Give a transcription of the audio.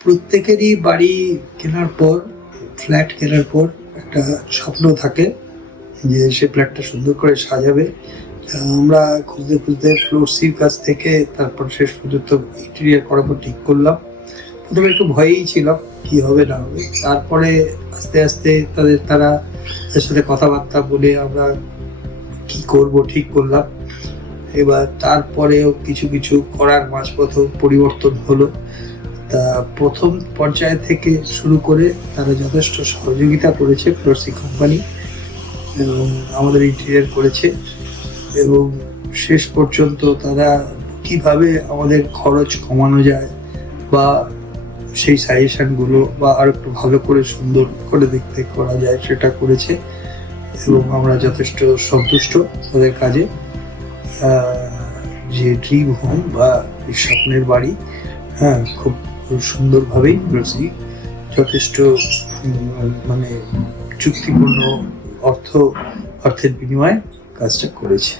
প্রত্যেকেরই বাড়ি কেনার পর, ফ্ল্যাট কেনার পর একটা স্বপ্ন থাকে যে সে ফ্ল্যাটটা সুন্দর করে সাজাবে। আমরা খুঁজতে খুঁজতে ফ্লোরসির কাছ থেকে তারপর শেষ পর্যন্ত ইন্টেরিয়ার করাবো ঠিক করলাম। প্রথমে একটু ভয়েই ছিলাম কি হবে না হবে, তারপরে আস্তে আস্তে তাদের সাথে কথাবার্তা বলে আমরা কি করব ঠিক করলাম। এবার তারপরেও কিছু কিছু করার মাঝপথেও পরিবর্তন হলো। তা প্রথম পর্যায় থেকে শুরু করে তারা যথেষ্ট সহযোগিতা করেছে ফ্লোরসি কোম্পানি, এবং আমাদের ইন্টেরিয়ার করেছে, এবং শেষ পর্যন্ত তারা কিভাবে আমাদের খরচ কমানো যায় বা সেই সাজেশনগুলো বা আর একটু ভালো করে সুন্দর করে দেখতে করা যায় সেটা করেছে, এবং আমরা যথেষ্ট সন্তুষ্ট তাদের কাজে। যে ড্রিম হোম বা স্বপ্নের বাড়ি, হ্যাঁ, খুব সুন্দরভাবেই ফ্লোরসি যথেষ্ট মানে চুক্তিপূর্ণ অর্থের বিনিময়ে কাজটা করেছে।